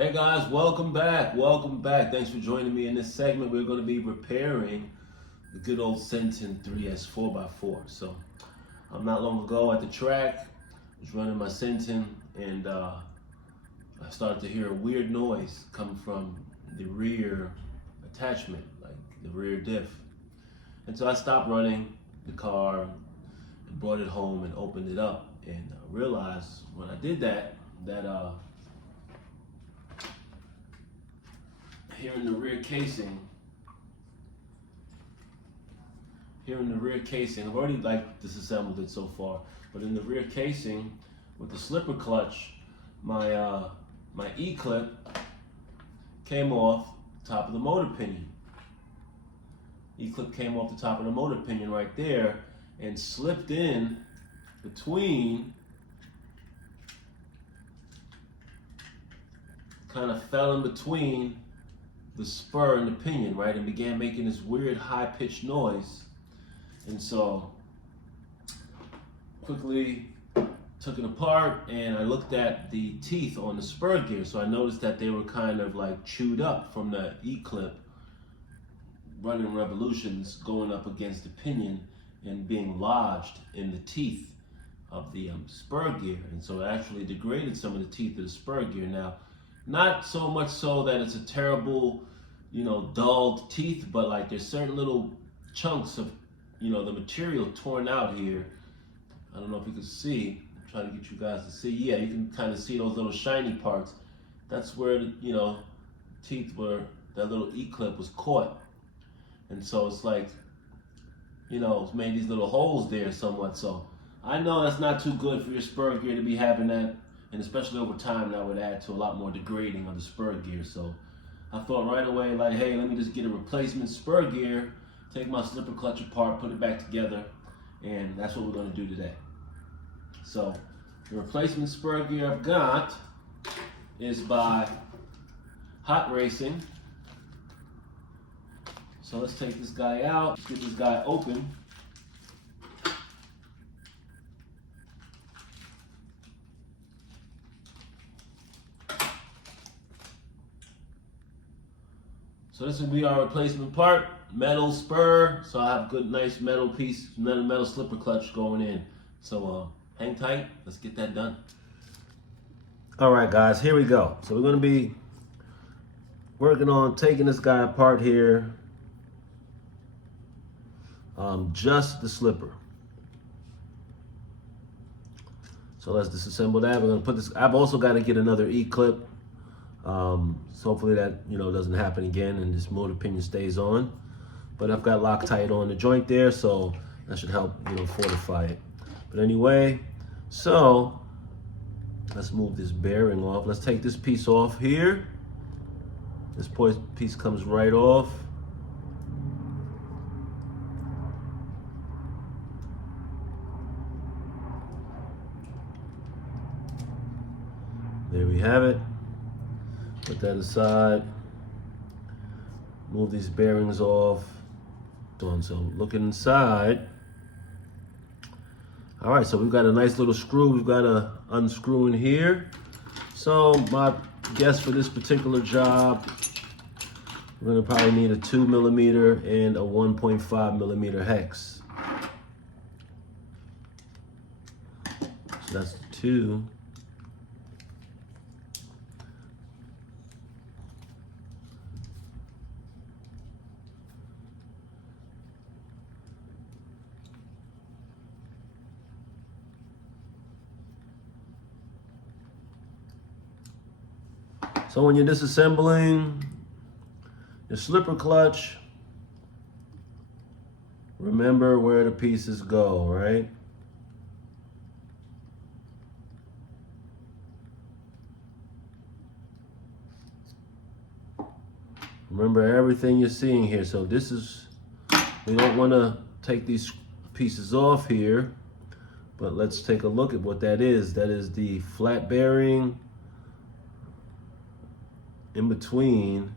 Hey guys, welcome back. Welcome back. Thanks for joining me in this segment. We're going to be repairing the good old Senton 3S 4x4. So, not long ago at the track, I was running my Senton and I started to hear a weird noise coming from the rear attachment, like the rear diff. And so I stopped running the car and brought it home and opened it up and realized when I did that, here in the rear casing, I've already disassembled it so far, but in the rear casing with the slipper clutch, my E-clip came off the top of the motor pinion. E-clip came off the top of the motor pinion right there and slipped in between, kind of fell in between the spur and the pinion, right, and began making this weird high-pitched noise. And so quickly took it apart and I looked at the teeth on the spur gear. So I noticed that they were kind of like chewed up from the E-clip running revolutions going up against the pinion and being lodged in the teeth of the spur gear. And so it actually degraded some of the teeth of the spur gear. Now, not so much so that it's a terrible, dulled teeth, but like there's certain little chunks of, the material torn out here. I don't know if you can see. I'm trying to get you guys to see. Yeah, you can kind of see those little shiny parts. That's where, teeth were, that little E-clip was caught. And so it's like, it's made these little holes there somewhat. So I know that's not too good for your spur gear to be having that. And especially over time, that would add to a lot more degrading of the spur gear. So I thought right away, like, hey, let me just get a replacement spur gear, take my slipper clutch apart, put it back together, and that's what we're gonna do today. So the replacement spur gear I've got is by Hot Racing. So let's take this guy out, let's get this guy open. So this will be our replacement part, metal spur. So I have a good, nice metal piece, metal slipper clutch going in. So hang tight, let's get that done. All right, guys, here we go. So we're gonna be working on taking this guy apart here. Just the slipper. So let's disassemble that. We're gonna put this, I've also got to get another E-clip. So hopefully that doesn't happen again and this motor pinion stays on. But I've got Loctite on the joint there, so that should help fortify it. But anyway, so let's move this bearing off. Let's take this piece off here. This piece comes right off. There we have it. Put that aside. Move these bearings off. So looking inside. All right, so we've got a nice little screw. We've got to unscrew in here. So my guess for this particular job, we're gonna probably need a 2mm and a 1.5mm hex. So that's 2. So when you're disassembling your slipper clutch, remember where the pieces go, right? Remember everything you're seeing here. So this is, we don't want to take these pieces off here, but let's take a look at what that is. That is the flat bearing in between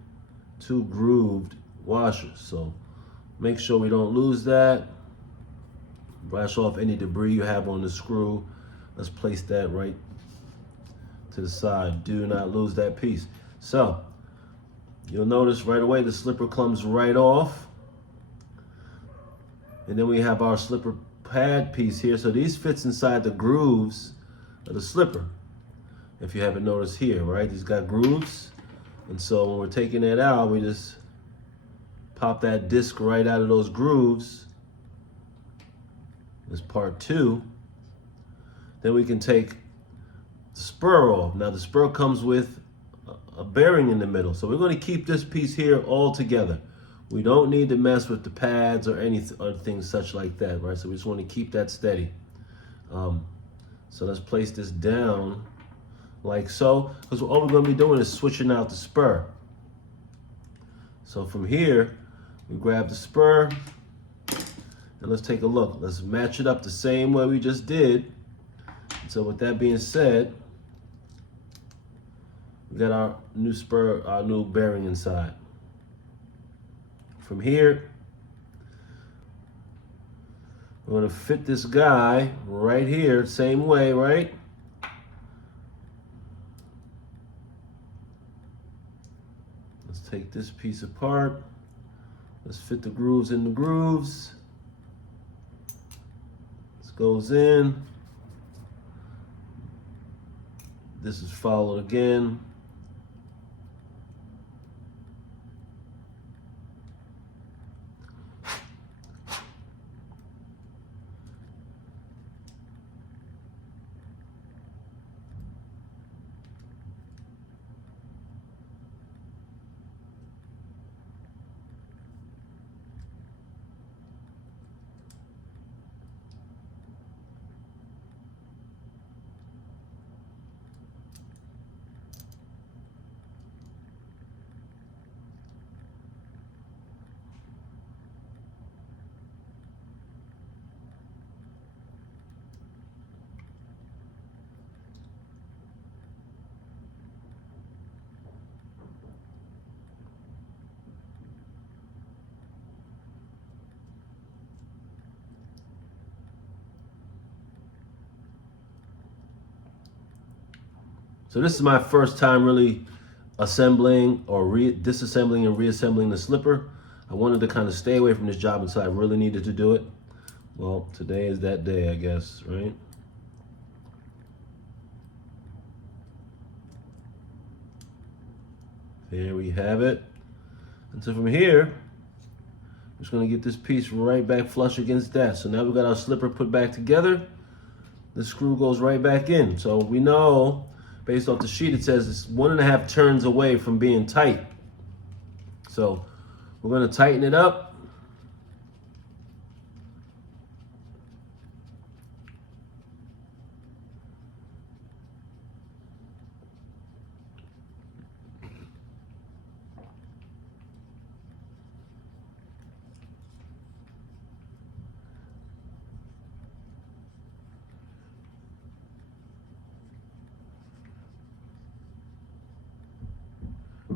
2 grooved washers. So make sure we don't lose that. Brush off any debris you have on the screw. Let's place that right to the side. Do not lose that piece. So you'll notice right away the slipper comes right off. And then we have our slipper pad piece here. So these fits inside the grooves of the slipper. If you haven't noticed here, right? These got grooves. And so when we're taking it out, we just pop that disc right out of those grooves. This part 2. Then we can take the spur off. Now the spur comes with a bearing in the middle. So we're going to keep this piece here all together. We don't need to mess with the pads or any other things such like that, right? So we just want to keep that steady. So let's place this down like so, because all we're going to be doing is switching out the spur. So from here, we grab the spur, and let's take a look. Let's match it up the same way we just did. So with that being said, we got our new spur, our new bearing inside. From here, we're going to fit this guy right here, same way, right? Let's take this piece apart. Let's fit the grooves in the grooves. This goes in. This is followed again. So this is my first time really assembling or disassembling and reassembling the slipper. I wanted to kind of stay away from this job until I really needed to do it. Well, today is that day, I guess, right? There we have it. And so from here, I'm just gonna get this piece right back flush against that. So now we've got our slipper put back together. The screw goes right back in. So we know, based off the sheet, it says it's 1.5 turns away from being tight. So we're going to tighten it up.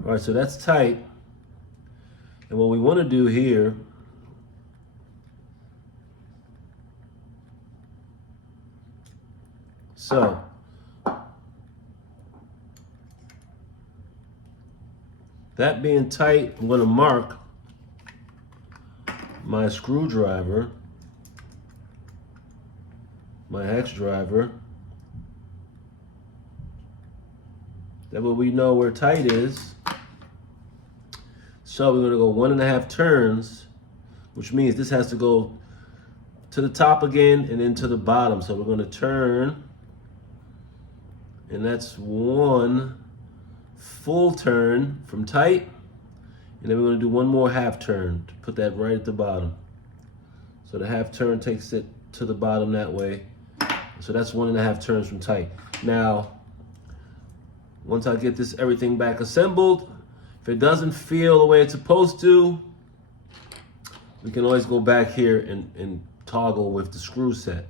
All right, so that's tight. And what we want to do here so that being tight, I'm going to mark my screwdriver, my hex driver. That way we know where tight is. So we're going to go 1.5 turns, which means this has to go to the top again and then to the bottom. So we're going to turn, and that's 1 full turn from tight, and then we're going to do 1 more half turn to put that right at the bottom. So the half turn takes it to the bottom that way. So that's 1.5 turns from tight. Now, once I get this everything back assembled, if it doesn't feel the way it's supposed to, we can always go back here and toggle with the screw set.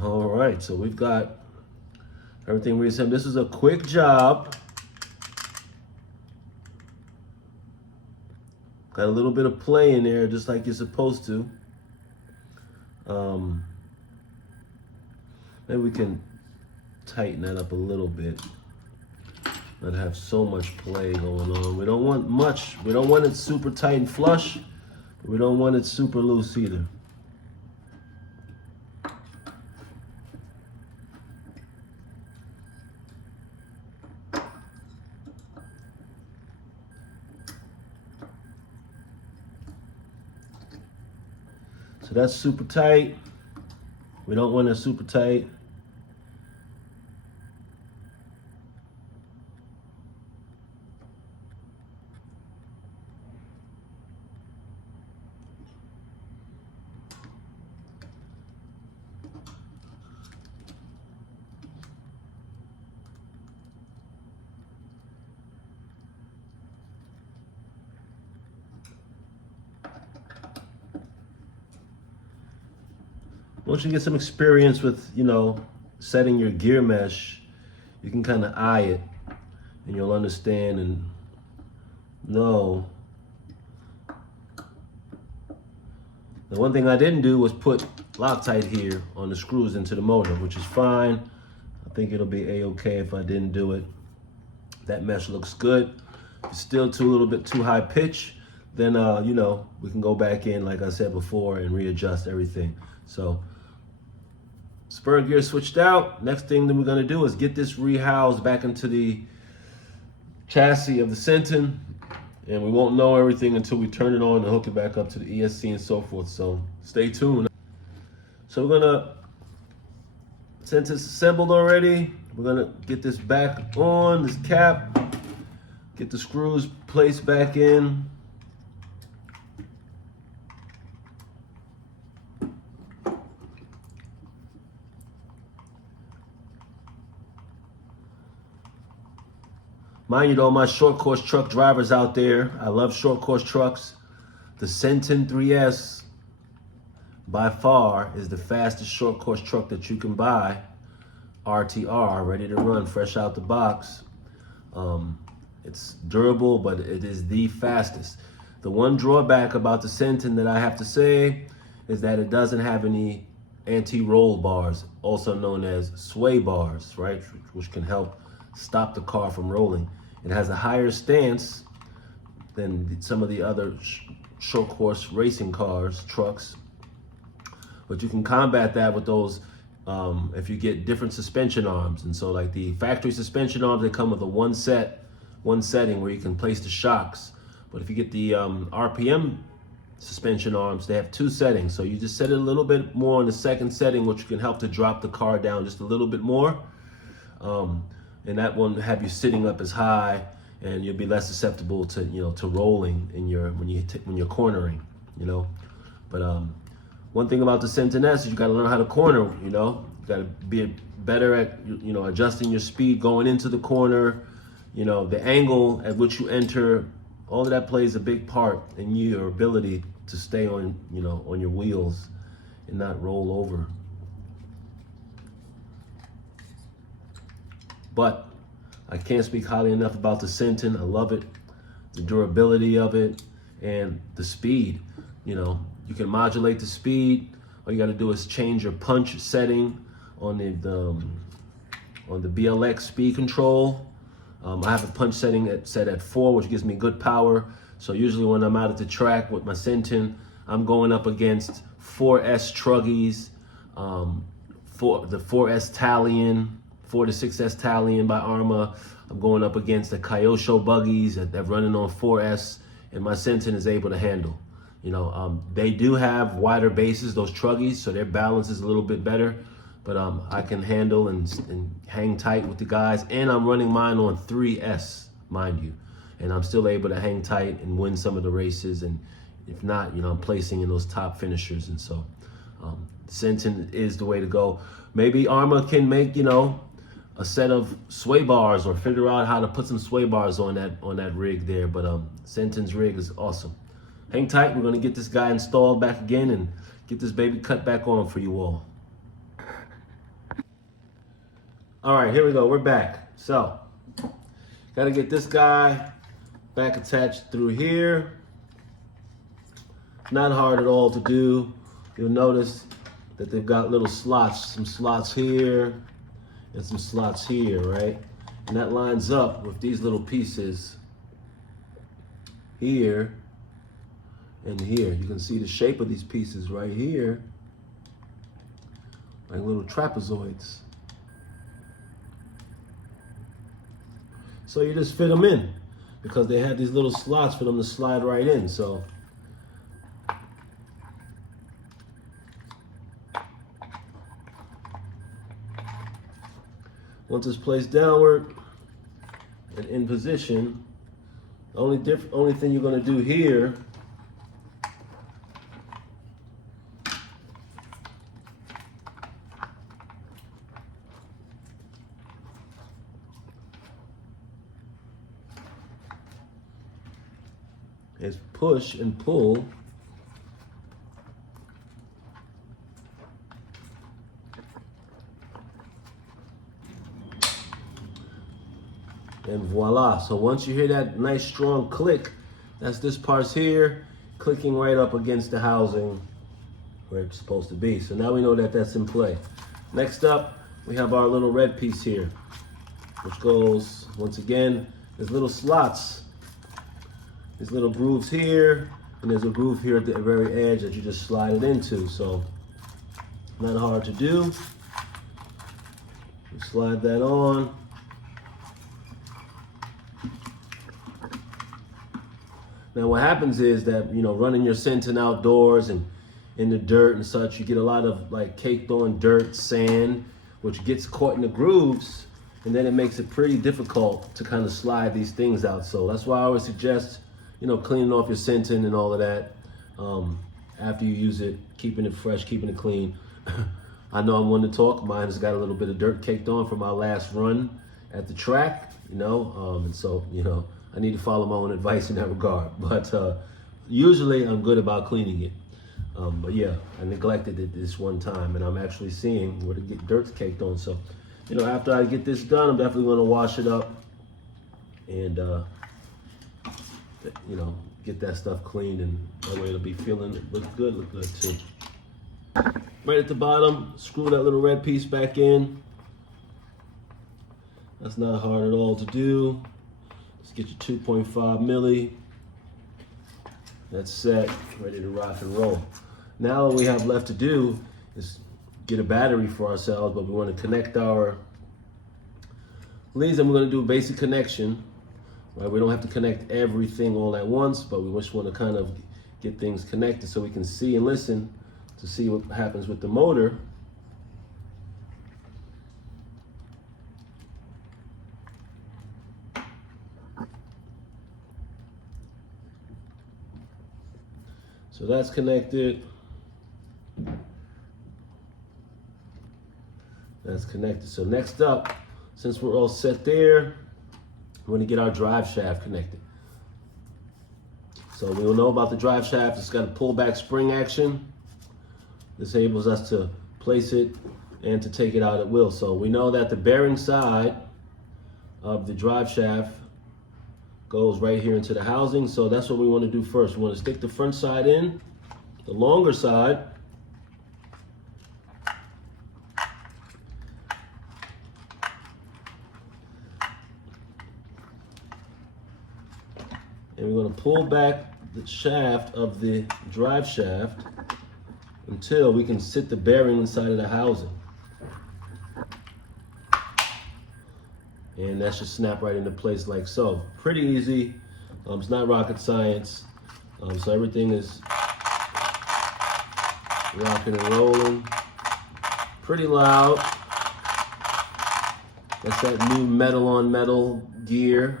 All right, so we've got everything reassembled. This is a quick job. Got a little bit of play in there, just like you're supposed to. Maybe we can tighten that up a little bit. Not have so much play going on. We don't want much. We don't want it super tight and flush, but we don't want it super loose either. So that's super tight. We don't want it super tight. Once you get some experience with, setting your gear mesh, you can kind of eye it and you'll understand and know. The one thing I didn't do was put Loctite here on the screws into the motor, which is fine. I think it'll be a-okay if I didn't do it. That mesh looks good. If it's still a little bit too high pitch, then we can go back in, like I said before, and readjust everything. So Spur gear switched out. Next thing that we're gonna do is get this rehoused back into the chassis of the Senton, and we won't know everything until we turn it on and hook it back up to the ESC and so forth. So stay tuned. So we're gonna, since it's assembled already, we're gonna get this back on, this cap, get the screws placed back in. Mind you, though, my short course truck drivers out there, I love short course trucks. The Senton 3S, by far, is the fastest short course truck that you can buy. RTR, ready to run, fresh out the box. It's durable, but it is the fastest. The one drawback about the Senton that I have to say is that it doesn't have any anti-roll bars, also known as sway bars, right? Which can help stop the car from rolling. It has a higher stance than some of the other short course racing cars, trucks, but you can combat that with those if you get different suspension arms. And so like the factory suspension arms, they come with a one setting where you can place the shocks. But if you get the RPM suspension arms, they have two settings. So you just set it a little bit more on the second setting, which can help to drop the car down just a little bit more. And that won't have you sitting up as high, and you'll be less susceptible to to rolling in when you're cornering, But one thing about the Senton S is you got to learn how to corner. You got to be better at adjusting your speed going into the corner. The angle at which you enter, all of that plays a big part in your ability to stay on on your wheels and not roll over. But I can't speak highly enough about the Senton. I love it, the durability of it, and the speed. You can modulate the speed. All you got to do is change your punch setting on the BLX speed control. I have a punch setting set at 4, which gives me good power. So usually when I'm out at the track with my Senton, I'm going up against 4S Truggies, the 4S Talion, 4 to 6S Talion by Arma. I'm going up against the Kyosho buggies that are running on 4S, and my Senton is able to handle. They do have wider bases, those Truggies, so their balance is a little bit better. But I can handle and hang tight with the guys, and I'm running mine on 3S, mind you, and I'm still able to hang tight and win some of the races. And if not, I'm placing in those top finishers. And so Senton is the way to go. Maybe Arma can make a set of sway bars, or figure out how to put some sway bars on that rig there. But Senton's rig is awesome. Hang tight. We're gonna get this guy installed back again and get this baby cut back on for you all. All right, here we go. We're back. So, got to get this guy back attached through here. Not hard at all to do. You'll notice that they've got little slots, some slots here and some slots here, right? And that lines up with these little pieces here and here. You can see the shape of these pieces right here, like little trapezoids. So you just fit them in because they have these little slots for them to slide right in. So once it's placed downward and in position, the only thing you're going to do here is push and pull and voila. So once you hear that nice strong click, that's this part's here clicking right up against the housing where it's supposed to be. So now we know that that's in play. Next up, we have our little red piece here, which goes, once again, there's little slots. There's little grooves here, and there's a groove here at the very edge that you just slide it into. So not hard to do. You slide that on. Now what happens is that, you know, running your Senton outdoors and in the dirt and such, you get a lot of like caked on dirt, sand, which gets caught in the grooves, and then it makes it pretty difficult to kind of slide these things out. So that's why I always suggest, you know, cleaning off your Senton and all of that after you use it, keeping it fresh, keeping it clean. I know I'm one to talk. Mine has got a little bit of dirt caked on from my last run at the track, you know, and so, you know, I need to follow my own advice in that regard. But usually I'm good about cleaning it. But yeah, I neglected it this one time, and I'm actually seeing where the dirt's caked on. So, you know, after I get this done, I'm definitely going to wash it up and, you know, get that stuff cleaned, and that way it'll be look good too. Right at the bottom, screw that little red piece back in. That's not hard at all to do. Just get your 2.5 milli. That's set, ready to rock and roll. Now all we have left to do is get a battery for ourselves, but we want to connect our leads, and we're going to do a basic connection. Right? We don't have to connect everything all at once, but we just want to kind of get things connected so we can see and listen to see what happens with the motor. So that's connected. That's connected. So next up, since we're all set there, we're gonna get our drive shaft connected. So we will know about the drive shaft. It's got a pullback spring action. This enables us to place it and to take it out at will. So we know that the bearing side of the drive shaft goes right here into the housing. So that's what we want to do first. We want to stick the front side in, the longer side. And we're going to pull back the shaft of the drive shaft until we can sit the bearing inside of the housing. And that should snap right into place like so. Pretty easy. It's not rocket science. So everything is rocking and rolling. Pretty loud. That's that new metal on metal gear.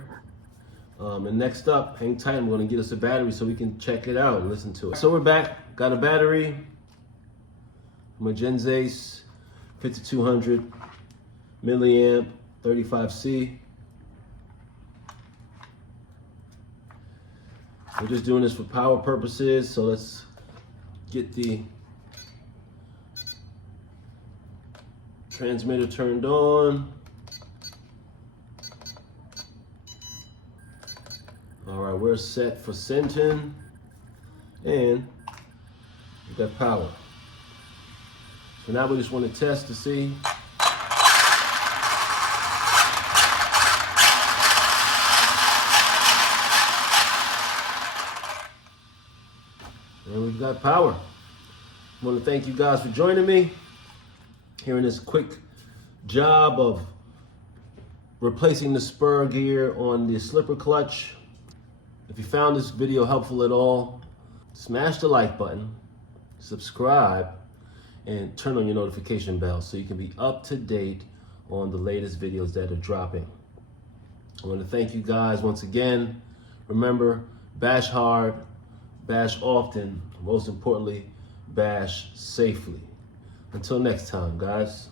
And next up, hang tight, I'm gonna get us a battery so we can check it out and listen to it. So we're back, got a battery. My Genzace 5200 milliamp 35C. We're just doing this for power purposes, so let's get the transmitter turned on. All right, we're set for Senton, and we got power. So now we just want to test to see. And we've got power. I want to thank you guys for joining me here in this quick job of replacing the spur gear on the slipper clutch. If you found this video helpful at all, smash the like button, subscribe, and turn on your notification bell so you can be up to date on the latest videos that are dropping. I want to thank you guys once again. Remember, bash hard, bash often, most importantly, bash safely. Until next time, guys.